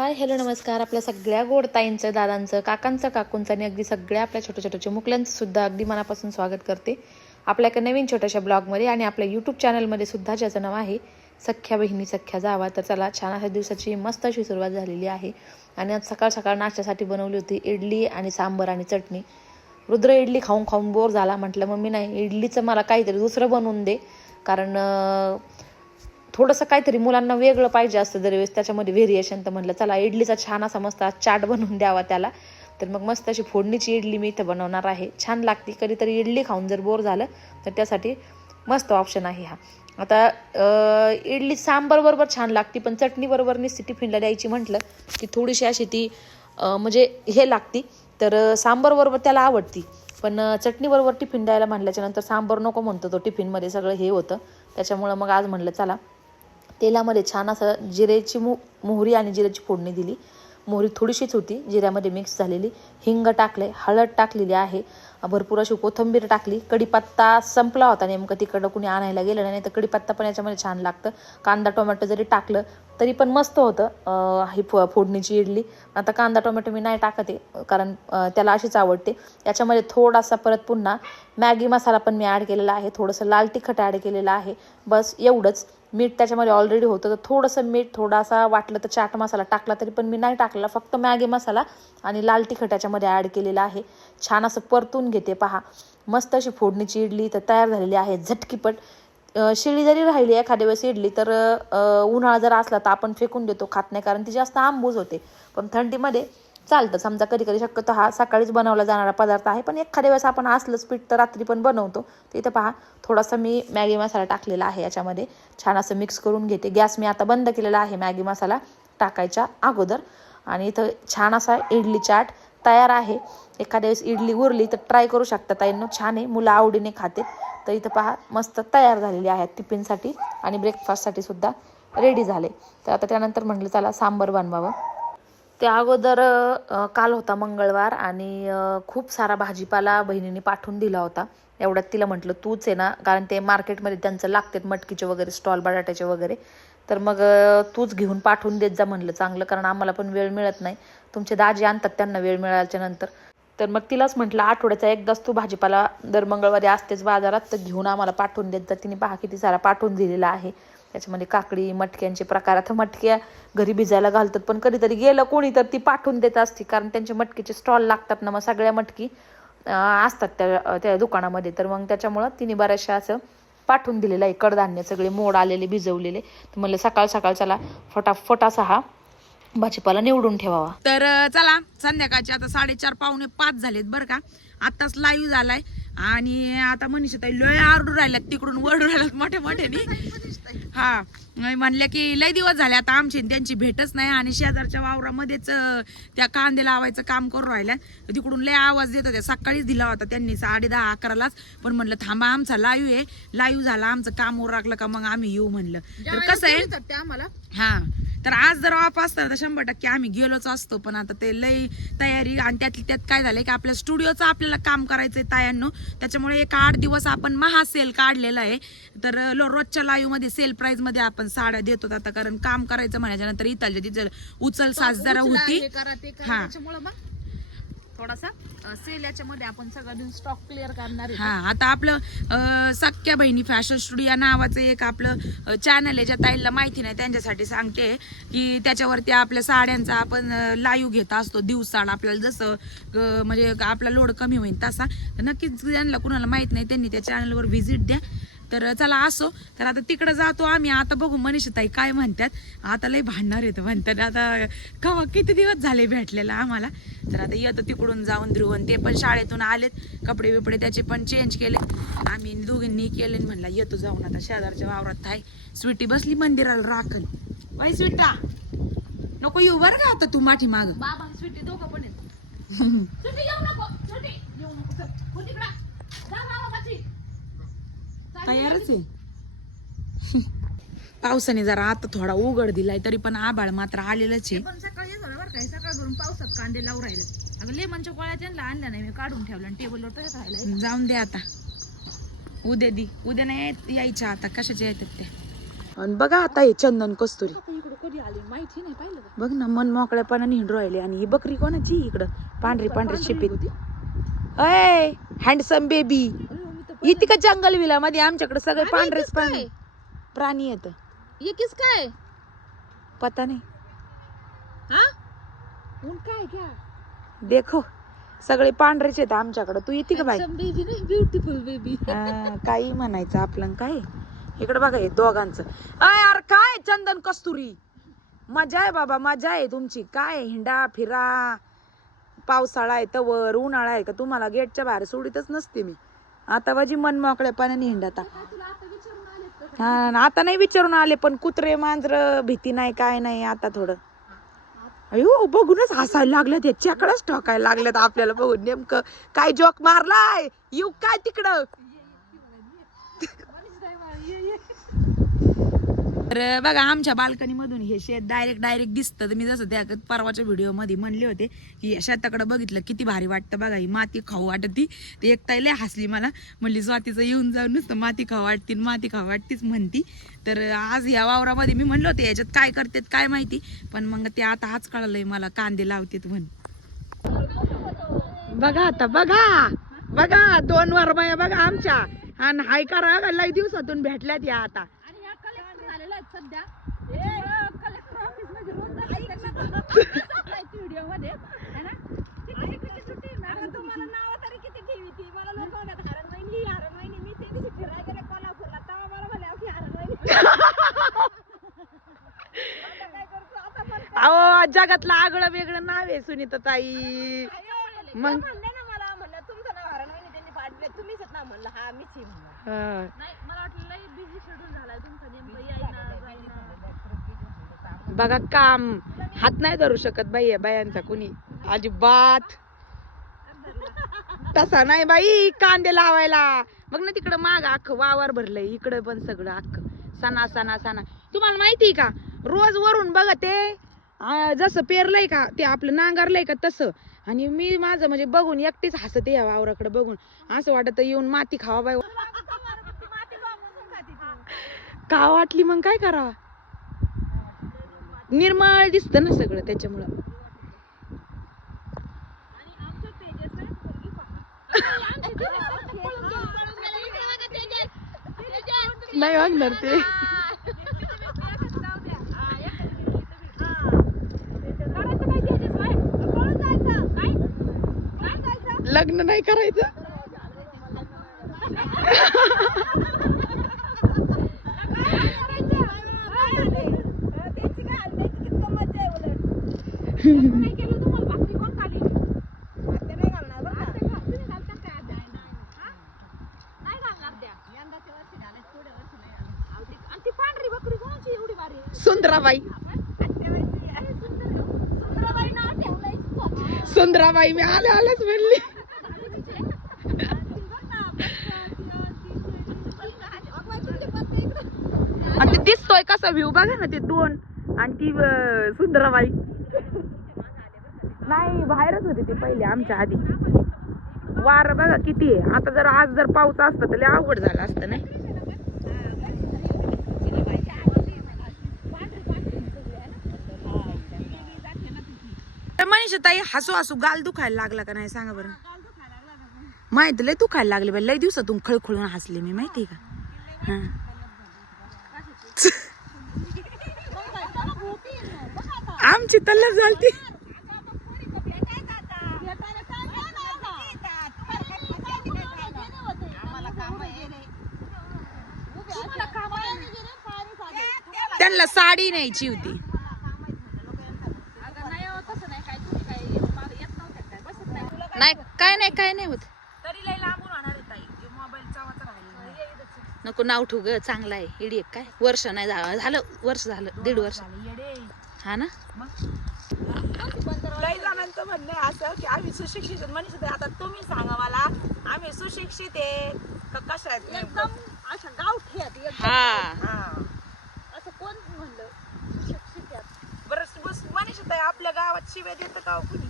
Hi hello नमस्कार. आपल्या सगळ्या गोड ताईंचं दादांचं काकांचं काकूंचं आणि अगदी सगळ्या आपल्या छोट्या छोट्या चिमुकल्यांचं सुद्धा अगदी मनापासून स्वागत करते. आपल्या एका नवीन छोट्याशा ब्लॉगमध्ये आणि आपल्या यूट्यूब चॅनलमध्ये सुद्धा ज्याचं नाव आहे सख्या बहिणी सख्या जावा. तर चला छान अशा दिवसाची मस्त अशी सुरुवात झालेली आहे. आणि आज सकाळ सकाळ नाश्त्यासाठी बनवली होती इडली आणि सांबर आणि चटणी. रुद्र इडली खाऊन खाऊन बोर झाला. म्हटलं मम्मी नाही इडलीचं मला काहीतरी दुसरं बनवून दे. कारण थोडंसं काहीतरी मुलांना वेगळं पाहिजे असतं दरवेळेस. त्याच्यामध्ये व्हेरिएशन तर म्हटलं चला इडलीचा छान असा मस्त चाट बनवून द्यावा त्याला. तर मग मस्त अशी फोडणीची इडली मी इथं बनवणार आहे. छान लागते कधीतरी इडली खाऊन जर बोर झालं तर त्यासाठी मस्त ऑप्शन आहे हा. आता इडली सांबर बरोबर छान लागते पण चटणी बरोबर टिफिनला द्यायची म्हटलं की थोडीशी अशी ती म्हणजे हे लागती. तर सांबर बरोबर त्याला आवडती पण चटणीबरोबर चटणी बरोबर टिफिन द्यायला म्हटल्याच्यानंतर सांबर नको म्हणतो तो टिफिनमध्ये सगळं हे होतं. त्याच्यामुळं मग आज म्हणलं चला तेलामध्ये छान असं जिरेची मु मोहरी आणि जिऱ्याची फोडणी दिली. मोहरी थोडीशीच होती जिऱ्यामध्ये मिक्स झालेली. हिंग टाकले हळद टाकलेली आहे. भरपूर अशी कोथंबीर टाकली. कडीपत्ता संपला होता नेमकं तिकडं कुणी आणायला गेलं नाही तर कडीपत्ता पण याच्यामध्ये छान लागतं. कांदा टोमॅटो जरी टाकलं तरी पण मस्त होतं ही फो फोडणीची इडली. आता कांदा टोमॅटो मी नाही टाकते कारण त्याला अशीच आवडते. याच्यामध्ये थोडासा परत पुन्हा मॅगी मसाला पण मी ॲड केलेला आहे. थोडंसं लाल तिखट ॲड केलेलं आहे. बस एवढंच. मीठ त्याच्यामध्ये ऑलरेडी होतं. तर थोडंसं मीठ थोडासा वाटलं तर चाट मसाला टाकला तरी पण मी नाही टाकलेला. फक्त मॅगी मसाला आणि लाल तिखट याच्यामध्ये ॲड केलेला आहे. छान असं परतून घेते पहा. मस्त अशी फोडणीची इडली तर तयार झालेली आहे. झटकीपट शिळी जरी राहिली एखाद्या वेळेस इडली तर उन्हाळा जर असला तर आपण फेकून देतो खात नाही. कारण ती जास्त आंबूज होते. पण थंडीमध्ये चालतं. समजा कधी कधी शक्यतो हा सकाळीच बनवला जाणारा पदार्थ आहे पण एखाद्या वेळेस आपण असलंच पीठ तर रात्री पण बनवतो. तर इथं पहा थोडासा मी मॅगी मसाला टाकलेला आहे याच्यामध्ये. छान असं मिक्स करून घेते. गॅस मी आता बंद केलेला आहे मॅगी मसाला टाकायच्या अगोदर. आणि इथं छान असा इडली चाट तयार आहे. एखाद्या वेळेस इडली उरली तर ट्राय करू शकता ताईंनो छान आहे. मुलं आवडीने खाते. तर इथं पहा मस्त तयार झालेली आहे टिफिनसाठी आणि ब्रेकफास्टसाठी सुद्धा रेडी झाले. तर आता त्यानंतर म्हटलं चला सांबर बनवावं. त्या अगोदर काल होता मंगळवार आणि खूप सारा भाजीपाला बहिणीने पाठवून दिला होता. एवढ्यात तिला म्हटलं तूच आहे ना कारण ते मार्केटमध्ये त्यांचं लागतात मटकीचे वगैरे स्टॉल बटाट्याचे वगैरे. तर मग तूच घेऊन पाठवून देत जा म्हणलं चांगलं कारण आम्हाला पण वेळ मिळत नाही. तुमचे दाजी आणतात त्यांना वेळ मिळाल्याच्या नंतर. तर मग तिलाच म्हटलं आठवड्याचा एकदाच तू भाजीपाला दर मंगळवारी असतेच बाजारात तर घेऊन आम्हाला पाठवून देत जा. तिने पहा किती सारा पाठवून दिलेला आहे. त्याच्यामध्ये काकडी मटक्यांचे प्रकार. आता मटक्या घरी भिजायला घालतात पण कधीतरी गेलं कोणी तर ती पाठवून देत असते कारण त्यांचे मटकीचे स्टॉल लागतात ना मग सगळ्या मटकी असतात त्या त्या दुकानामध्ये. तर मग त्याच्यामुळं तिने बऱ्याचशा असं पाठवून दिलेलं आहे कडधान्य सगळे मोड आलेले भिजवलेले. तर म्हणलं सकाळ सकाळ चला फटाफट असा हा भाजीपाला निवडून ठेवावा. तर चला संध्याकाळचे आता साडेचार पावणे पाच झालेत बरं का. आताच लाईव्ह झालाय. आणि आता मनीषा ताई लय आरडू राहिल्यात तिकडून वरडू राहिल्यात मोठे मोठ्यानी. हा मी म्हणल्या की लय दिवस झाले आता आमची आणि त्यांची भेटच नाही आणि शेजारच्या वावरामध्येच त्या कांदे लावायचं काम करून राहिल्या. तिकडून लय आवाज देत होत्या. सकाळीच दिला होता त्यांनी साडे दहा अकरालाच. पण म्हणलं थांबा आमचा लाईव्ह आहे. लाईव्ह झाला आमचं काम उरकलं का मग आम्ही येऊ म्हणलं. तर कसं आहे? हा. तर आज जर ऑफ असतं तर शंभर टक्के आम्ही गेलोच असतो. पण आता ते लई तयारी आणि त्यातली त्यात काय झालंय की आपल्या स्टुडिओचं आपल्याला काम करायचंय तायांनो. त्याच्यामुळे एक आठ दिवस आपण महा सेल काढलेला आहे. तर रोजच्या लाईव्हमध्ये सेल प्राइसमध्ये आपण साड्या देतो आता कारण काम करायचं म्हणायच्या नंतर इथलच्या तिथं उचल साज जरा होती. हा. थोडासा सेल याच्यामध्ये आपण सगळं स्टॉक क्लिअर करणार हा आता आपलं सख्या बहिणी फॅशन स्टुडिओ नावाचं एक आपलं चॅनल आहे ज्या ताईला माहिती नाही त्यांच्यासाठी सांगते की त्याच्यावरती आपल्या साड्यांचा आपण लाईव्ह घेत असतो दिवसाड आपल्याला जसं म्हणजे आपला लोड कमी होईल तसा. तर नक्कीच ज्यांना कुणाला माहीत नाही त्यांनी त्या चॅनलवर व्हिजिट द्या. तर चला असो. तर आता तिकडं जातो आम्ही. आता बघू मनीषा ताई काय म्हणतात. आता लय भांडणार येतं म्हणतात. आता कवा किती दिवस झाले भेटलेला आम्हाला. तर आता येतो तिकडून जाऊन ध्रुवन. ते पण शाळेतून आलेत. कपडे बिपडे त्याचे पण चेंज केले आम्ही दोघींनी केले म्हणला येतो जाऊन आता शेजारच्या वावरात थाय. स्वीटी बसली मंदिराला राखल बाई स्वीटा नको येऊ बरं का आता तू माठी माग? बाबा स्वीटी दोघं पण येऊ नको. येऊ नको चल. हो तिकडं. जा बाबापाशी. तयारच आहे. पावसाने जरा आता थोडा उघड दिलाय तरी पण आभाळ मात्र आलेलंच आहे. पण सकाळी झालं बरं काय सकाळ करून पावसात कांदे लावून राहिले. अगं लेमनच्या गोळ्या त्यांना आणल्या नाही मी काढून ठेवल्या आणि टेबलवर तसंच राहिला जाऊन दे आता. उद्या दी. उद्या नाही यायच्या आता. कशाच्या येतात त्या? आणि बघा आता हे चंदन कस्तुरी. कधी आली माहिती नाही पाहिलं बघ ना मन मोकळ्यापणाने हिंडू राहिले. आणि ही बकरी कोणाची? इकडं. पांढरी पांढरी शिपीत. अय हँडसम बेबी इथे का जंगल विला मध्ये आमच्याकडे सगळे पांढरेच प्राणी प्राणी येत ये किस काय? पता नाही. हा? ऊन काय क्या देखो सगळे पांढरेच येत आमच्याकडे. तू इथे का बाई? बेबी नाही ब्युटिफुल बेबी हा, काही म्हणायचं आपलं काय? इकडे बघा हे दोघांचं. अय यार काय चंदन कस्तुरी? मजा आहे बाबा मजा आहे तुमची. काय हिंडा फिरा? पावसाळा आहे तवर उन्हाळा आहे का? तुम्हाला गेटच्या बाहेर सोडितच नसते मी. आता वाजी मन मोकळ्या पाण्याने हिंडता हा आता नाही विचारून आले पण कुत्रे मांजर भीती नाही काय नाही आता थोडं. अयो बघूनच हसायला लागल्यात हे चेकडाच ठोकायला लागल्यात आपल्याला बघून नेमकं. काय जोक मारलाय? येऊ काय तिकडं? तर बघा आमच्या बाल्कनीमधून हे शेत डायरेक्ट डायरेक्ट दिसतं. तर मी जसं त्या परवाच्या व्हिडिओमध्ये म्हणले होते की शेताकडं शेताकडे बघितलं किती भारी वाटतं बघा ही माती खाऊ वाटत. ती ते एक हसली मला. म्हणली स्वातीचं येऊन जाऊन नुसतं माती खाऊ वाटती आणि माती खाऊ वाटतीच म्हणती. तर आज या वावरामध्ये मी म्हणलं होते याच्यात काय करतेत काय माहिती? पण मग ते आता आज कळलंय मला कांदे लावतेत म्हण. बघा आता बघा. बघा दोन वरमाया बघा आमच्या. आणि हाय करा लय दिवसातून भेटल्यात या आता आणि ह्या कलेक्टर झालेला आहेत सध्या. कलेक्टर ऑफिसमध्ये रोज व्हिडिओमध्ये. है ना? किती किती सुट्टी मॅडम तुम्हाला नाव तरी किती ठेवी ती? मला लोक हरण हरण मी ते दिवशी फिरायला गेले कोल्हापूरला. तेव्हा मला की हरण अहो जगातलं आगळं वेगळं नाव आहे सुनीता ताई. मग म्हणले ना मला? म्हणलं तुमचं नाव हरण महिनी त्यांनी पाडले तुम्हीच ना म्हणलं. हा मीच म्हणलं हा. नाही मला वाटलं लई बिझी शेड्यूल झालाय तुमचा नेमकं यायना जायना बघा काम हात नाही धरू शकत बाई या बायांचा कुणी. अजिबात. तसा नाही बाई कांदे लावायला. बघ ना तिकडं माग अख्खं वावर भरलंय इकडं पण सगळं अख्खं. सणा सणा सणा. तुम्हाला माहिती का रोज वरून बघा ते जसं पेरलंय का ते आपलं नांगरलंय का तसं. आणि मी माझं म्हणजे बघून एकटीच हसते या वावराकडे बघून. असं वाटत येऊन माती खावा बाई. का वाटली मग काय करावं निर्मळ दिसत ना सगळं त्याच्यामुळं. नाही वागणार ते. लग्न नाही करायचं ती पांढरी बकरी कोणाची एवढी भारी सुंदराबाई. सुंदराबाई सुंदराबाई मी आले आलेच म्हणली. आणि दिसतोय कसा व्ह्यू बघा ना ते दोन. आणि ती सुंदराबाई. नाही बाहेरच होती ते पहिले आमच्या आधी. वारं बघा किती आहे. आता जर आज जर पाऊस असता तर अवघड झालं असतं नाही? मनीषा ताई हसू हसू गाल दुखायला लागला का नाही सांगा बरं? माहीत लय दुखायला लागले बाई. लय दिवसातून खळखळून हसले मी माहिती का? हां. आमची तल्लर झालती. त्यांना साडी न्यायची होती. नाही काय नाही. काय नाही होत. तरी लई लांबून होणार आहे ताई. मोबाईलचा वाचा राहिला नको नाव ठेवू ग चांगला आहे. इडी काय? वर्ष नाही झालं झालं वर्ष झालं दीड वर्ष येडे हा ना? लई जणांचं म्हणणं आहे असं की आम्ही सुशिक्षित म्हणत आता तुम्ही सांगा मला आम्ही सुशिक्षित आहे. का कशा? एकदम अशा गावठी आहेत एकदम. हा. आपल्या गावात शिव्या देत का कुणी?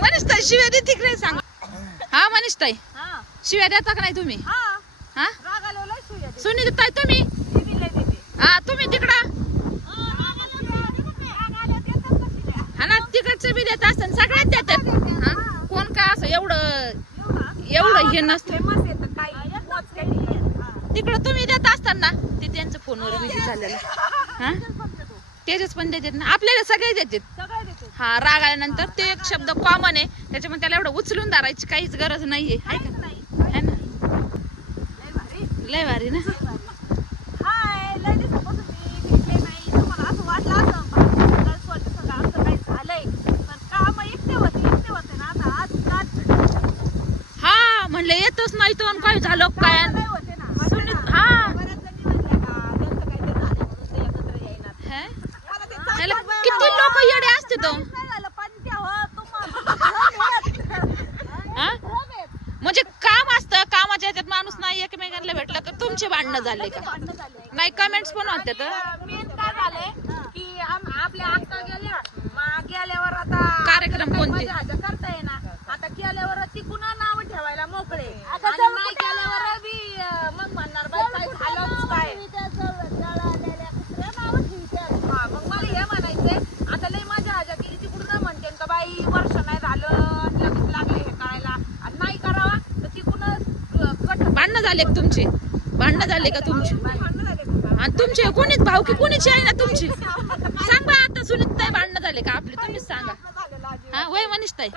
मनीष ताई शिव्या तिकडे सांग. हा मनीष ताई शिव्या देता का नाही तुम्ही? हा. सुनील ताई तुम्ही? हा तुम्ही तिकडं? हा, तिकडचं बी देत देतात. कोण का असं एवढं एवढं? हे नसतं. येतं तिकडं तुम्ही देत असताना ते त्यांचं फोनवर बिझी झालेलं. हा? तेजच पण देतात ना. आपल्याला सगळे देतात. सगळं देते हा राग आल्यानंतर ते एक शब्द कॉमन आहे. त्याच्यामुळे त्याला एवढं उचलून धरायची काहीच गरज नाहीये. हाय का? है ना? लय भारी लय भारी. ना हाय लय दिवसापासून मी भेटले नाही. तुम्हाला असं वाटलं असं पण स्वतः सगळं आमचं काही झालंय. पण काम एकटे होते एकटे होते ना. आता आज काल हा म्हणलं येतच नाही तर काय झालं काय? नाही होते ना सुनीत- हा. बऱ्याच जणी म्हणल्या का त्यांचं काहीतरी झालं म्हणून ते एकत्र येईनात हे? मला ते त्याला चांगलं किती बरं. लोक येडे असते तो हो हा? म्हणजे काम असतं कामाच्या ह्याच्यात माणूस नाही एकमेकांना भेटलं तर तुमचे भांडणं झाले का नाही कमेंट्स पण होते तर मेन काय झालंय की आम- आपल्या अक्का गेल्या मग गेल्यावर आता कार्यक्रम कोणते? करता येणार आता केल्यावर तिकून नाव ठेवायला मोकळे आणि नाही केल्यावर बी अं, मग म्हणणार बाई काय झालंच काय हा मग मला हे म्हणायचंय आता लय मजा हजा केली तिकडून ना म्हणते का बाई वर्ष नाही झालं आणि लगेच लागले हे करायला आणि नाही करावा तर तिकडूनच कट भांडणं झाले का तुमचे? भांडणं झाले का तुमचे? भांडणं झाले का? आणि तुमचे कोणीच भाऊ की कोणीची आहे ना तुमची? सांग आता सुनीत ताई भांडणं झाले का आपले? तुम्हीच सांगा. हा वय मनीष ताई.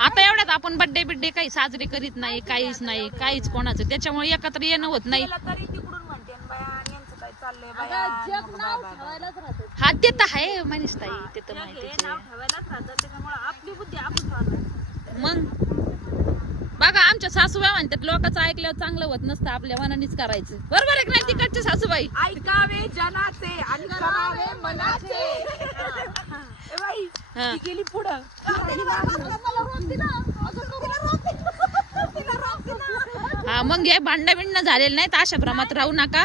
आता एवढ्यात आपण बर्थडे बिड्डे काही साजरे करीत नाही काहीच नाही काहीच कोणाचं. त्याच्यामुळे एकत्र येणं होत नाही केलं तरी तिकडून म्हणते "न बाया आणि यांचं काय चाललंय बाया नको बाया, बाया, बाया." हा ते तर आहे मनीष ताई ते तर जग हे माहितीच नाव आहे. ठेवायलाच राहतं त्याच्यामुळे आपली बुद्धी आपण ठेवायला मग? बघा आमच्या सासूबाई म्हणतात लोकांचं ऐकल्यावर चांगलं होत नसतं आपल्या मनानेच करायचं. बरोबर आहे की नाही तिकडचे सासूबाई? ऐकावे जनाचे आणि करावे मनाचे. ए बाई हा. ती गेली पुढं. हा मग हे भांडण बिंडणं झालेलं नाही तर अशा भ्रमात राहू नका.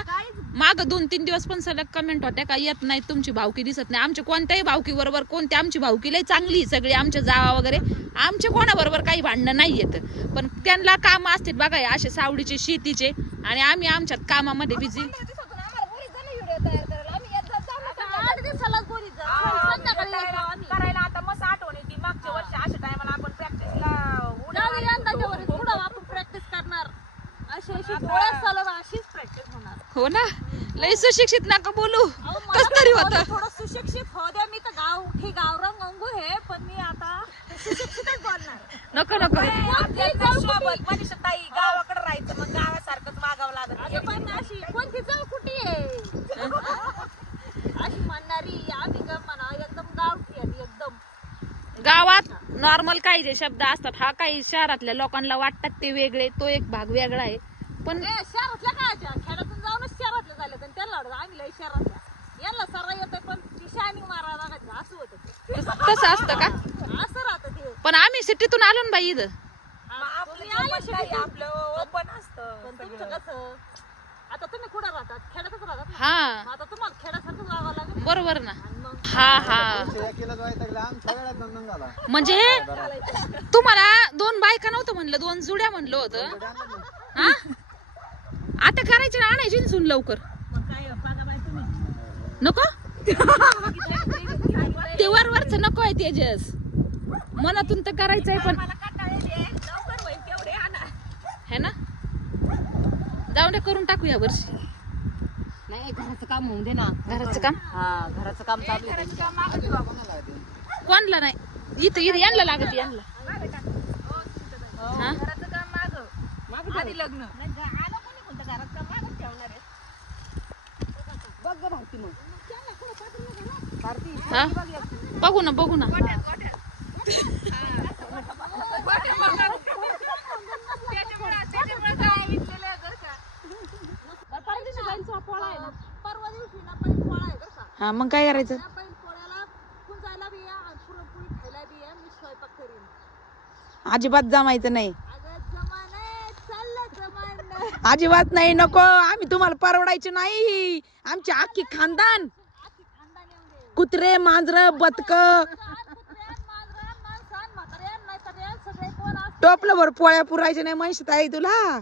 माग दोन तीन दिवस पण सलग कमेंट होत्या का येत नाही तुमची भावकी दिसत नाही. आमच्या कोणत्याही भावकी बरोबर कोणत्या आमची भावकी लय चांगली सगळी आमच्या जावा वगैरे आमच्या कोणाबरोबर काही भांडणं नाही येत. पण त्यांना काम असतात बघा हे असे सावडीचे शेतीचे आणि आम्ही आमच्यात कामामध्ये बिझी करायला. आता मस्त आठवण येते. मागच्या वर्षी अशा टायमाला आपण प्रॅक्टिसला आपण प्रॅक्टिस करणार. अशी अशी डोळ्यात चालव अशीच प्रॅक्टिस होणार. हो ना. लय सुशिक्षित नका बोलू. कस तरी होत? थोडं सुशिक्षित हो द्या. मी तर गाव हे गावरान गंगू हे पण मी आता सुशिक्षितच बोलणार. नको नको. सोबत मनीषा ताई गावाकडे राहायचं मग गावासारखंच वागावं लागत पण अशी कोणती जाऊ कुठे आहे? अशी म्हणणारी आम्ही का म्हणा एकदम गावठी आहे एकदम. गावात नॉर्मल काही जे शब्द असतात हा काही शहरातल्या लोकांना वाटतात ते वेगळे तो एक भाग वेगळा आहे. पण शहरातल्या काय आम्ही लय यांना सरा येतोय पण ती शायनिंग मारायला लागायचं असं होतं ते. तस- तसं असतं का? असं राहतं ते. पण आम्ही सिटीतून आलो ना बाई इथं. हा, तुम्ही आले आपलं ओपन असतं पण तुमचं कसं? आता तुम्ही कुठं राहतात? खेड्यातच राहतात ना? हा. मग आता तुम्हाला खेड्यासारखं जावं लागेल बरोबर ना. आणि मग? हा हा. झाला म्हणजे तुम्हाला दोन बायका नव्हतं म्हणलं दोन जुड्या म्हणलं होतं. हा? आता करायचे ना आणायची ना सून लवकर मग काय बघा बाई तुम्ही नको? ते वरवरच नको आहे तेजस. मनातून तर करायचंय पण है ना? जाऊन दे करून टाकू या वर्षी. नाही घराचं काम होऊन दे ना. घराचं काम? हा घराचं काम चालू आहे. कोणला नाही? इथं इथं यांना लागत यांना. हो, हा? टाक. घराचं काम मागं. आधी लग्न. आलं कोणी कोणतं? घरात काम मागं ठेवणार आहे. बघ ग भावती मग. हा? बघू ना बघू ना. हा मग काय करायचं? अजिबात जमायचं नाही. अजिबात नाही नको. आम्ही तुम्हाला परवडायचे नाही. आमची अख्खी खानदान. सगळे कोण असते टोपलं भर पोळ्या पुरायच्या नाही म्हणशीत आई तुला?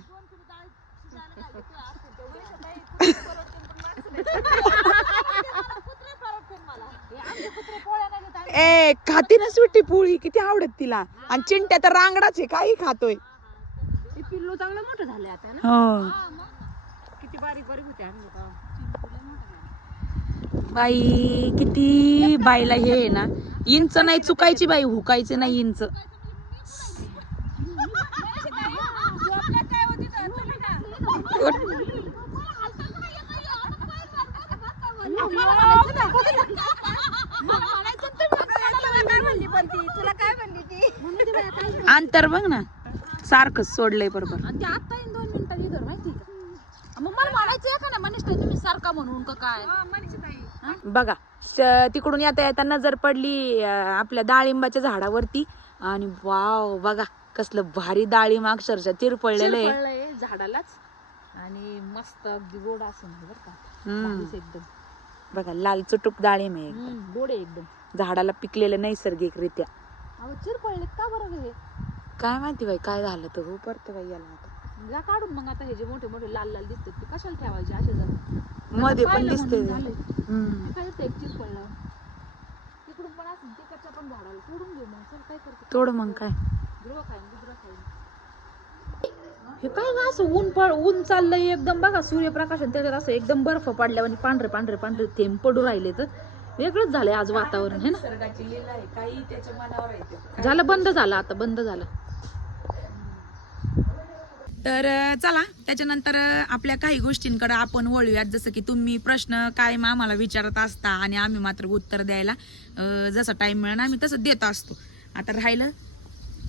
ए खाती ना सुट्टी पोळी किती आवडत तिला. आणि चिंट्या तर रांगडाच आहे काही खातोय. पिल्लू चांगलं मोठं झाले आता ना? हो. किती बारीक बारीक होते का बाई किती बाईला हे आहे ना. इंच नाही चुकायची बाई हुकायचे नाही इंच. अंतर बघ ना. सारखंच सोडलंय बरोबर. आणि ते आता येईन दोन मिनिटात इथं माहिती का? मग मला म्हणायचं आहे का ना मनीष तुम्ही सारखा म्हणून का काय? बघा तिकडून येता येता नजर पडली अं, आपल्या डाळिंबाच्या झाडावरती. आणि वाव बघा कसलं भारी डाळिंब अक्षरशः तिरपडलेलं आहे. झाडालाच. आणि मस्त अगदी गोड असून बरं का. हम्म. भारीच एकदम. बघा लाल चुटूक डाळिंब आहे हम्म, गोड आहे एकदम. झाडाला पिकलेलं नैसर्गिकरित्या. अहो चिर पडले का बरं हे? काय माहिती बाई काय झालं तर हो परत बाई याला आता. जा काढून मग आता हे जे मोठे मोठे लाल लाल दिसतात ते कशाला ठेवायचे असे जर? मध्ये पण पाहिलं दिसते म्हणून झालंय. हम्म. काय एक चिर पडलं तिकडून पण असं तिकडच्या पण झाडाला सोडून घेऊ मग. चल काय करते तोड मग काय? ध्रुव खाईन दुसरं खाईन. हे काय ग असं ऊन पड ऊन चाललंय एकदम. बघा सूर्यप्रकाश आणि त्याच्यात असं एकदम बर्फ पडल्यावर आणि पांढरे पांढरे पांढरे थेंब पडू राहिले तर. वेगळंच झालंय आज वातावरण है ना? निसर्गाची लीला आहे. काही त्याच्या मनावर आहे झालं बंद झालं आता बंद झालं. तर चला. त्याच्यानंतर आपल्या काही गोष्टींकडे आपण वळूयात. जसं की तुम्ही प्रश्न कायम आम्हाला विचारत असता आणि आम्ही मात्र उत्तर द्यायला जसं टाइम मिळेल आम्ही तसं देत असतो. आता राहिलं?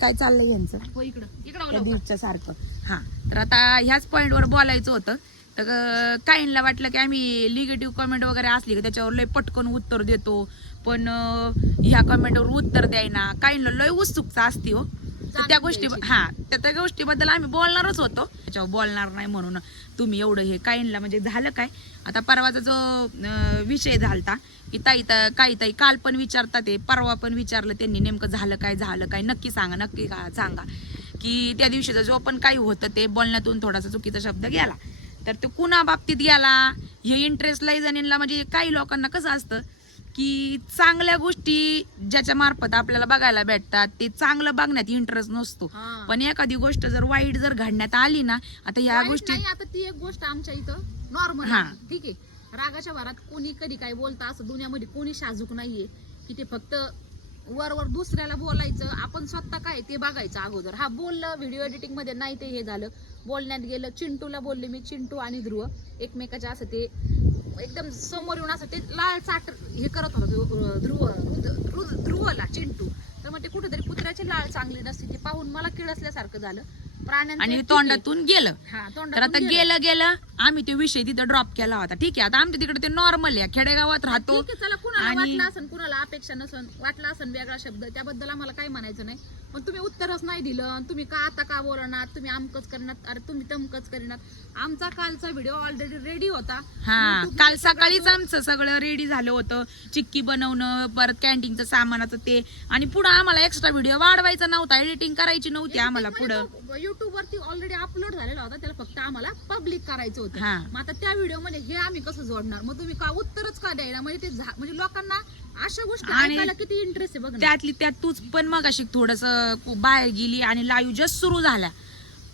काय चाललंय यांचं? हो इकडं. सारखं. हा. तर आता ह्याच पॉइंटवर बोलायचं होतं. तर काहींना वाटलं की आम्ही निगेटिव्ह कमेंट वगैरे असली की त्याच्यावर लय पटकन उत्तर देतो. पण ह्या कमेंटवर उत्तर द्यायना. काहींना लय उत्सुकता असते हो. तर त्या गोष्टी हा त्या त्या गोष्टीबद्दल आम्ही बोलणारच होतो. त्याच्यावर बोलणार नाही म्हणून तुम्ही एवढं हे काहींना म्हणजे झालं काय? आता परवाचा जो विषय झालता की ताई ता- काही ताई काल पण विचारतात ते परवा पण विचारलं त्यांनी नेमकं झालं काय झालं काय? नक्की सांगा नक्की का सांगा? की त्या दिवशीचं जो पण काही होतं ते बोलण्यातून थोडासा चुकीचा शब्द गेला. तर ते कुणा बाबतीत गेला? हे इंटरेस्ट लई जणींना म्हणजे काही लोकांना कसं असतं? की चांगल्या गोष्टी ज्याच्या मार्फत आपल्याला बघायला भेटतात ते चांगलं बघण्यात इंटरेस्ट नसतो. हा. पण एखादी गोष्ट जर वाईट जर घडण्यात आली ना आता ह्या वाईट गोष्टी नाही आता ती एक गोष्ट आमच्या इथं नॉर्मल हा. ठीक आहे. रागाच्या भरात कोणी कधी काय बोलता असं दुनियामध्ये कोणी शाजूक नाहीये की ते फक्त वर वर दुसऱ्याला बोलायचं आपण स्वतः काय ते बघायचं अगोदर. हा बोललं व्हिडिओ एडिटिंगमध्ये नाही ते हे झालं. बोलण्यात गेलं. चिंटूला बोलले मी चिंटू आणि ध्रुव एकमेकाच्या असं ते एकदम समोर येऊन असं ते लाळ चाट हे करत होता ध्रुव ध्रुवला चिंटू. तर मग ते कुठेतरी कुत्र्याची लाळ चांगली नसते ते पाहून मला किळसल्यासारखं झालं. प्राण्यांचं आणि. तोंडातून गेलं. तर आता गेलं. गेलं आम्ही ते विषय तिथं ड्रॉप केला होता. ठीक आहे आता आमच्या तिकडे ते नॉर्मल आहे. खेडेगावात राहतो. कुणाला वाटलं असन कुणाला अपेक्षा नसन वाटला असन वेगळा शब्द त्याबद्दल आम्हाला काही म्हणायचं नाही. पण तुम्ही उत्तरच नाही दिलं तुम्ही का आता का बोलणार? तुम्ही आमकच करणार. अरे तुम्ही तमकच करणार. आमचा कालचा व्हिडिओ ऑलरेडी रेडी होता. हा YouTube काल सकाळीच आमचं सगळं रेडी झालं होतं. चिक्की बनवणं परत कॅन्टीनचं सामानाचं ते. आणि पुढं आम्हाला एक्स्ट्रा व्हिडिओ वाढवायचा नव्हता. एडिटिंग करायची नव्हती आम्हाला पुढं. युट्यूब वरती ऑलरेडी अपलोड झालेला होता. त्याला फक्त आम्हाला पब्लिक करायचं होतं. हा. मग आता त्या व्हिडिओमध्ये हे आम्ही कसं जोडणार? मग तुम्ही का उत्तरच का द्यायला? म्हणजे ते झा- म्हणजे लोकांना अशा गोष्टी आणि ऐकायला किती इंटरेस्ट आहे बघ ना. त्यातली त्यात तूच पण मग अशी थोडस बाहेर गेली आणि लाईव्ह जस्ट सुरू झाल्या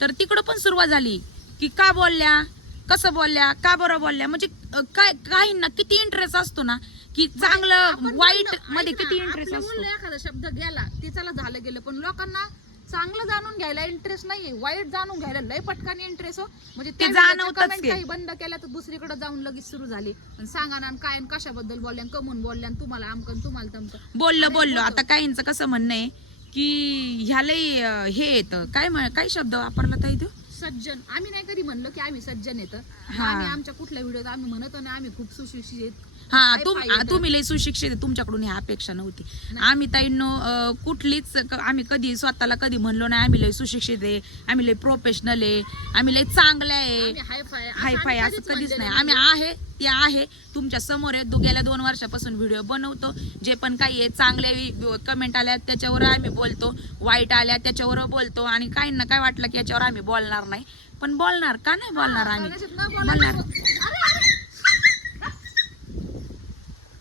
तर तिकडं पण सुरुवात झाली की का बोलल्या कसं बोलल्या का बरं बोलल्या? म्हणजे अं, काय काहींना किती इंटरेस्ट असतो ना की चांगलं आपण वाईटमध्ये ना, किती इंटरेस्ट आपलं असतो. बोललं एखादा शब्द गेला ते चला झालं गेलं पण लोकांना चांगलं जाणून घ्यायला इंटरेस्ट नाहीये. वाईट जाणून घ्यायला लय पटकाने इंटरेस्ट हो. म्हणजे जाणवतंच ते. काही बंद केल्या तर दुसरीकडे जाऊन लगेच सुरू झाली. आणि सांगा ना काय आणि कशाबद्दल बोलल्या आणि कमून बोलल्या आणि तुम्हाला आमकन तुम्हाला तमकन बोललो बोललो. आता काहींचं कसं म्हणणं आहे की ह्यालाही हे येतं. काय म्हण- काय शब्द वापरला ताई तो? सज्जन. आम्ही नाही कधी म्हणलो की आम्ही सज्जन येतं. हा. आम्ही आमच्या कुठल्या व्हिडिओत आम्ही म्हणतो ना आम्ही खूप सुशिक्षित. हा तुम? तुम्ही लय सुशिक्षित आहे, तुमच्याकडून ही अपेक्षा नव्हती. आम्ही ताईंनो अं, कुठलीच क- आम्ही कधी स्वतःला कधी म्हणलो नाही आम्ही लय सुशिक्षित आहे आम्ही लय प्रोफेशनल आहे आम्ही लय चांगले आहे. आम्ही हाय फाय हाय फाय असं कधीच नाही. आम्ही आहे व्यक्ती आहे. तुमच्यासमोर आहे. दु- गेल्या दोन वर्षापासून व्हिडिओ बनवतो. जे पण काही आहे चांगले कमेंट आल्या त्याच्यावर आम्ही बोलतो. वाईट आल्या त्याच्यावर बोलतो. आणि काही ना काय वाटलं की याच्यावर आम्ही बोलणार नाही. पण बोलणार का नाही बोलणार आम्ही? बोलणार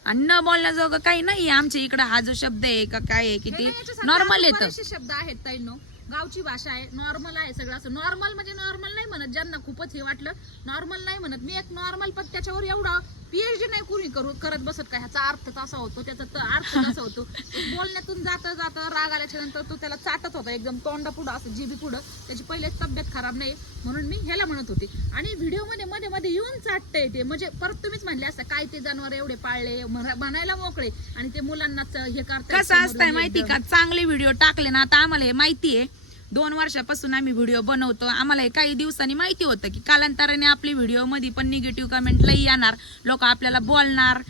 आणि न बोलण्याजोगं काही नाही. आमच्या इकडं हा जो शब्द आहे का काय आहे की ते नॉर्मल येतं. शब्द आहेत तैनो गावची भाषा आहे नॉर्मल आहे सगळं असं. नॉर्मल म्हणजे नॉर्मल नाही म्हणत. ज्यांना खूपच हे वाटलं नॉर्मल नाही म्हणत. मी एक नॉर्मल पण त्याच्यावर एवढा पीएचडी नाही कुणी करू करत बसत काय ह्याचा अर्थ तसा होतो त्याचा त- अर्थ तसा होतो. बोलण्यातून जाता जाता राग आल्याच्यानंतर तो त्याला चाटत होता एकदम तोंडा पुढं असं जीबी पुढं त्याची पहिलेच तब्येत खराब नाही म्हणून मी ह्याला म्हणत होते. आणि व्हिडिओमध्ये मध्ये मध्ये येऊन चाटते ते. म्हणजे परत तुम्हीच म्हणले असं काय ते जनावर एवढे पाळले म्हणा- म्हणायला मोकळे. आणि ते मुलांनाच हे करतात कसं असतंय माहिती का? चांगले व्हिडिओ टाकले ना आता आम्हाला हे माहिती आहे दोन वर्षापासून आम्ही व्हिडिओ बनवतो. आम्हाला हे काही दिवसांनी माहिती होतं की कालांतराने आपली व्हिडिओमध्ये पण निगेटिव्ह कमेंट लई येणार. लोक आपल्याला बोलणार.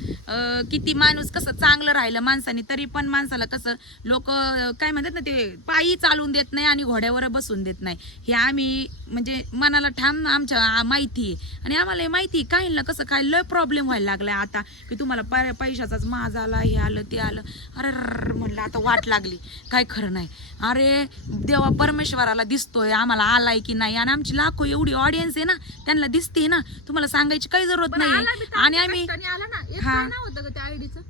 किती माणूस कसं चांगलं राहिलं माणसाने तरी पण माणसाला कसं लोक काय म्हणतात ना ते पायी चालून देत नाही आणि घोड्यावर बसून देत नाही. हे आम्ही म्हणजे मनाला ठाम आमच्या माहिती आहे. आणि आम्हाला हे माहिती आहे, काहींना कसं काय लय प्रॉब्लेम व्हायला लागलाय आता. की तुम्हाला पै- पैशाचाच माज आला हे आलं ते आलं. अरे म्हणलं आता वाट लागली. काय खरं नाही. अरे देवा परमेश्वराला दिसतोय आम्हाला आलाय की नाही? आणि आमची लाखो एवढी ऑडियन्स आहे ना त्यांना दिसते ना. तुम्हाला सांगायची काही जरूरत नाही आणि आम्ही आला ना. हा. होतं त्या आयडीचं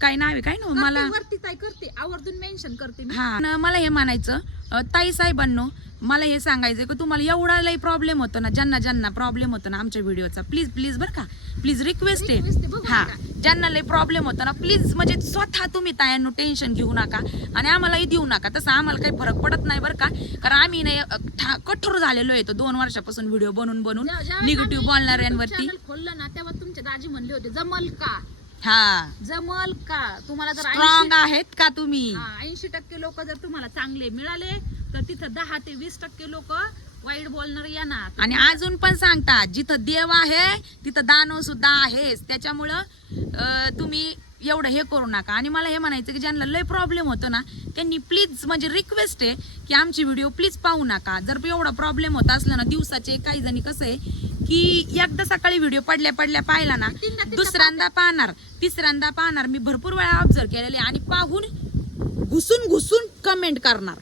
काय नाव आहे? काय ना मला वरती ताई करते. आवर्जून मेन्शन करते मी. हा न मला हे म्हणायचं अ, ताई साहेबांनो मला हे सांगायचं की तुम्हाला एवढा लई प्रॉब्लेम होतो ना ज्यांना ज्यांना प्रॉब्लेम होतो ना आमच्या व्हिडिओचा प्लीज प्लीज बरं का? प्लीज रिक्वेस्ट Request आहे, हा. ज्यांना लई प्रॉब्लेम होतो ना प्लीज म्हणजे स्वतः तुम्ही तायांनो टेन्शन घेऊ नका आणि आम्हालाही देऊ नका. तसं आम्हाला काही फरक पडत नाही बरं का. कारण आम्ही नाही अ, ठा- कठोर झालेलो आहे तो दोन वर्षापासून व्हिडिओ बनवून बनवून ज्या- ज्यावेळेस निगेटिव्ह आम्ही बोलणाऱ्यांवरती. YouTube channel खोललं ना तेव्हा तुमचे दाजी म्हणले होते जमल का? हा. जमल का? तुम्हाला जर स्ट्रॉंग आहेत का तुम्ही? ऐंशी टक्के लोक जर तुम्हाला चांगले मिळाले तर तिथं दहा ते वीस टक्के लोक वाईट बोलणार येणार आणि अजून पण सांगतात जिथं देव आहे तिथं दानव सुद्धा आहेच त्याच्यामुळं तुम्ही एवढं हे करू नका. आणि मला हे म्हणायचं की ज्यांना लय प्रॉब्लेम होतो ना त्यांनी प्लीज म्हणजे रिक्वेस्ट आहे की आमची व्हिडिओ प्लीज पाहू नका. जर एवढा प्रॉब्लेम होत असला ना दिवसाचे काही जणी कसं आहे की एकदा सकाळी व्हिडिओ पडल्या पडल्या पाहिला ना दुसऱ्यांदा पाहणार. तिसऱ्यांदा पाहणार. मी भरपूर वेळा ऑब्झर्व केलेले आणि पाहून घुसून घुसून कमेंट करणार.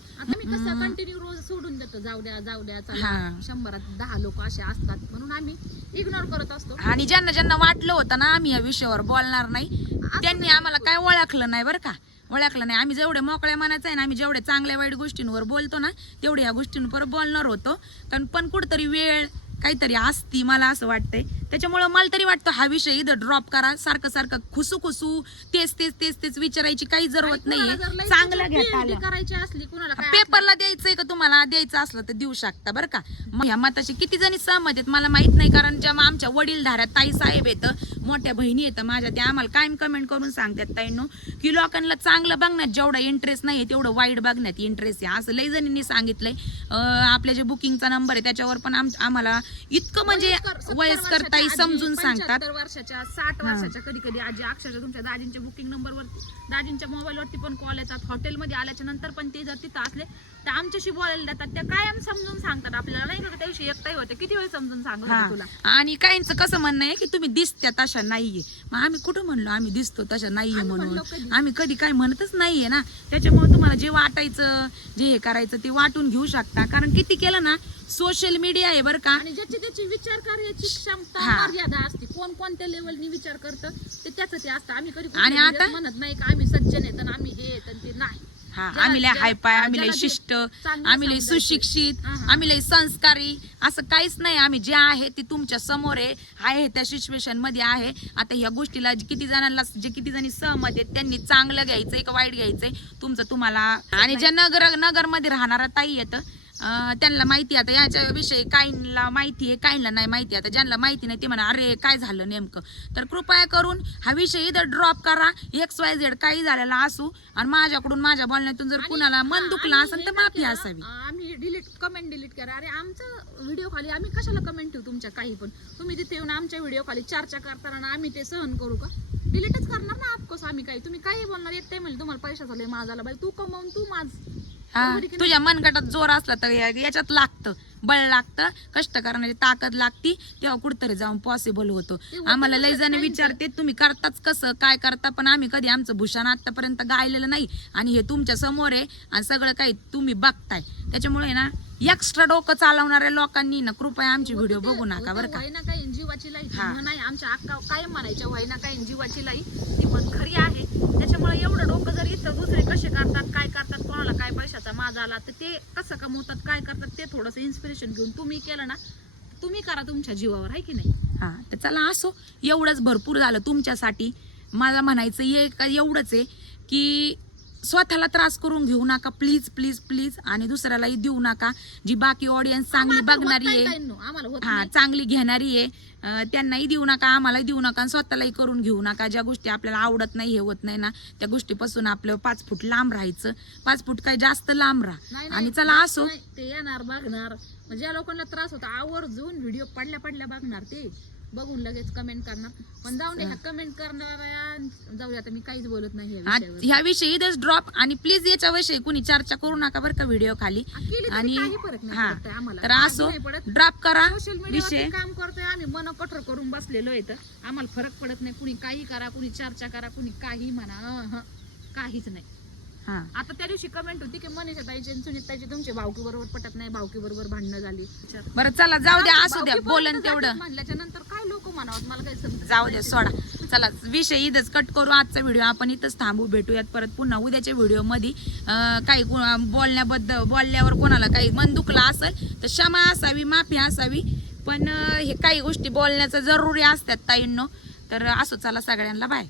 जाऊ द्या जाऊ द्या चला हा. शंभरात दहा लोक असे असतात म्हणून आम्ही इग्नोर करत असतो. आणि ज्यांना ज्यांना वाटलं होतं ना आम्ही या विषयावर बोलणार नाही त्यांनी आम्हाला काय ओळखलं नाही बरं का? ओळखलं नाही. आम्ही जेवढे मोकळ्या मनाचं आहे ना आम्ही जेवढे चांगल्या वाईट गोष्टींवर बोलतो ना तेवढे ह्या गोष्टींवर बोलणार होतो. कारण पण कुठतरी वेळ काहीतरी असती मला असं वाटतंय. त्याच्यामुळं मला तरी वाटतं हा विषय इथं ड्रॉप करा. सारखं सारखं खुसू खुसू तेच तेच तेच तेच विचारायची काही जरूरत नाहीये. चांगलं घेता आलं. करायची असली कुणाला काय पेपरला द्यायचंय का तुम्हाला? द्यायचं असलं तर देऊ शकता बरं का. मग ह्या मताशी किती जणी सहमत आहेत मला माहीत नाही कारण जेव्हा आमच्या वडील धाऱ्या ताई साहेब येतं मोठ्या बहिणी येतं माझ्या त्या आम्हाला कायम कमेंट करून सांगतात ताईंनो की लोकांना चांगलं बघण्यात जेवढा इंटरेस्ट नाही तेवढं वाईट बघण्यात इंटरेस्ट आहे. असं लई जणींनी सांगितलंय. अं, आपल्या जे बुकिंगचा नंबर आहे त्याच्यावर पण आम- आम्हाला इतकं म्हणजे वयस्कर- ताई समजून सांगतात. 75 वर्षाच्या साठ वर्षाच्या कधी कधी आजी अक्षरशः तुमच्या दाजींच्या बुकिंग नंबरवरती दाजींच्या मोबाईलवरती पण कॉल येतात. हॉटेलमध्ये आल्याच्यानंतर पण ते जर तिथं असले तर आमच्याशी बोलायला देतात त्या कायम समजून सांगतात आपल्याला. नाही का त्याविषयी एकटाही होते. किती वेळ समजून सांगत. होते तुला? आणि काहींचं कसं म्हणणं आहे की तुम्ही दिसत्या तशा नाहीये. मग आम्ही कुठं म्हणलो? आम्ही दिसतो तशा नाहीये आम्ही म्हणून. कधी? आम्ही कधी काय म्हणतच नाहीये ना. त्याच्यामुळे तुम्हाला जे वाटायचं जे हे करायचं ते वाटून घेऊ शकता. कारण किती केलं ना सोशल मीडिया आहे बरं का. आणि ज्याची त्याची विचार करण्याची क्षमता हा. मर्यादा असते कोण कोणत्या लेवलनी विचार करतं ते त्याचं ते असतं. आम्ही कधी आणि कुठल्या आता- म्हणत नाही का आम्ही सज्जन आहेत आणि आम्ही हे आहेत आणि ते नाही. हा आम्ही लय हायपाय आम्ही लय शिष्ट आम्ही लय. सुशिक्षित. आम्ही लय संस्कारी असं काहीच नाही आम्ही जे आहे ते तुमच्यासमोर आहे आहे त्या सिच्युएशनमध्ये आहे आता या गोष्टीला जे किती जणांना जे किती जणी सहमत आहेत त्यांनी चांगलं घ्यायचंय का वाईट घ्यायचंय तुमचं तुम्हाला आणि ज्या नगर नगरमध्ये राहणारा ताई येतं त्यांना माहिती आता याच्याविषयी काहींना माहिती आहे काहींना नाही माहिती आता ज्यांना माहिती नाही ते म्हणा अरे काय झालं नेमकं? तर कृपया करून हा विषय इथं ड्रॉप करा. एक्स वाय झेड काही झालेला असू आणि माझ्याकडून माझ्या बोलण्यातून जर कुणाला मन दुखलं असेल तर माफी असावी. आम्ही डिलीट कमेंट डिलीट करा. अरे आमचं व्हिडिओ खाली आम्ही कशाला कमेंट ठेवू तुमच्या काही पण? तुम्ही तिथे येऊन आमच्या व्हिडिओ खाली चर्चा करताना आम्ही ते सहन करू का? डिलीटच करणार ना ऑफकोर्स आम्ही काही. तुम्ही काही बोलणार येत नाही म्हणजे तुम्हाला पैशाचा लय माझाला बाई तू कमवून तू माझ. हा. तुझ्या मनगटात जोर असला तर या- याच्यात लागतं. बळ लागतं कष्ट करण्याची ताकद लागती तेव्हा कुठतरी जाऊन पॉसिबल होतो. आम्हाला लय जण विचारते तुम्ही करताच कसं? काय करता? पण आम्ही कधी आमचं भूषण आतापर्यंत गायलेलं नाही. आणि हे तुमच्यासमोर आहे आणि सगळं काही तुम्ही बघताय. त्याच्यामुळे ना एक्स्ट्रा डोकं चालवणाऱ्या लोकांनी ना कृपया आमची व्हिडिओ बघू नका बरं का. व्हायना काही जीवाची लाई हा. नाही आमच्या अक्का कायम म्हणायच्या व्हायना काही जीवाची लाई ती पण खरी आहे. त्याच्यामुळे एवढं डोकं जर इथं दुसरे कसे करतात काय करतात कोणाला काय पैशाचा माझा आला तर ते कसं कमवतात काय करतात ते थोडंसं इन्स्पिरेशन घेऊन तुम्ही केलं ना तुम्ही करा तुमच्या जीवावर आहे की नाही? हां तर चला असो एवढंच भरपूर झालं तुमच्यासाठी. मला म्हणायचं हे का एवढंच आहे की स्वतःला त्रास करून घेऊ नका. प्लीज प्लीज प्लीज आणि दुसऱ्यालाही देऊ नका. जी बाकी ऑडियन्स चांगली आम्हाला होत बघणारी आहे. हा. चांगली घेणारी आहे. त्यांनाही देऊ नका आम्हालाही देऊ नका आणि स्वतःलाही करून घेऊ नका. ज्या गोष्टी आपल्याला आवडत नाही हे होत नाही ना. त्या गोष्टीपासून आपलं पाच फूट लांब राहायचं. पाच फूट काय जास्त लांब राहा. आणि चला असो. ते येणार बघणार. म्हणजे ज्या लोकांना त्रास होता. आवर्जून व्हिडिओ पडल्या पडल्या बघणार ते. बघून लगेच कमेंट करणार. पण जाऊन दे ह्या कमेंट करणाऱ्या जाऊ दे आता मी काहीच बोलत नाही या आ- विषयावर. ह्याविषयी इथेच ड्रॉप आणि प्लीज याच्याविषयी कुणी चर्चा करू नका बरं का व्हिडिओ खाली. केली तरी आणि काही फरक नाही हा पडत आहे आम्हाला. तर काही असो नाही पडत. ड्रॉप करा सोशल विषय. मीडियावरती काम करतोय आम्ही मन कठोर करून बसलेलो आहे तर. आम्हाला फरक पडत नाही. कुणी काही करा कुणी चर्चा करा कुणी काही म्हणा. अहं, काहीच नाही. हा. आता त्या दिवशी कमेंट होती की मनीषा ताईची सुनीत ताईची तुमची भावकी बरोबर पटत नाही भावकी बरोबर भांडणं झाली. बरं चला जाऊ द्या असू द्या बोलन तेवढं. म्हणल्याच्या नंतर काय लोक म्हणावं मला काही समजत जाऊ द्या सोडा. चला विषय इथंच कट करू आजचा व्हिडिओ आपण इथंच थांबू भेटूयात परत पुन्हा. उद्याच्या व्हिडिओमध्ये काही बोलण्याबद्दल बोलल्यावर कोणाला काही मन दुखलं असेल तर क्षमा असावी माफी असावी. पण हे काही गोष्टी बोलण्याचं जरुरी असतात ताईंनो. तर असो चला सगळ्यांना बाय